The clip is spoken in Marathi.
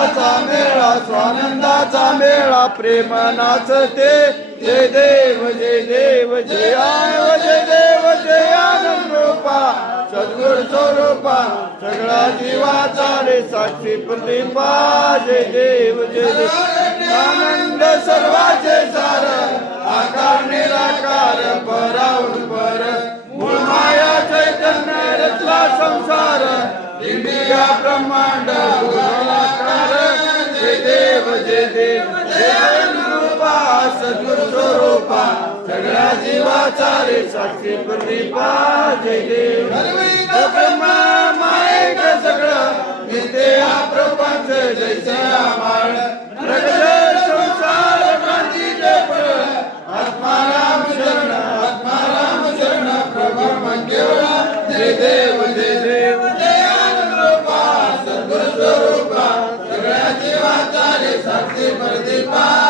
सुखाचा मेळा स्वानंदाचा मेळा प्रेम नाचते जय देव जय देव जय आय जय देव जय आनंद रूपा सद्गुण स्वरूपा सगळा जीवाचा रे साक्षी प्रदीपा जय देव जय देव आनंद सर्वाचे सार आकार निराकार पराऊन पर मूळ माया चैतन्य रचला संसार इंडिया ब्रह्मांड गुणाकार जय देव जय देव जय रूपा सद्गुण स्वरूपा सगळ्या जीवाचा रे साक्षी प्रदीपा जय देव ब्रह्मा मायक सगळं मिळते हा प्रपंच जैसे आमाळ प्रगट संसार क्रांतीचे फळ आत्माराम शरण प्रभु केवळा जय देव जय देव जय आनंद रूपा सद्गुण स्वरूपा सगळ्या जीवाचा रे साक्षी प्रदीपा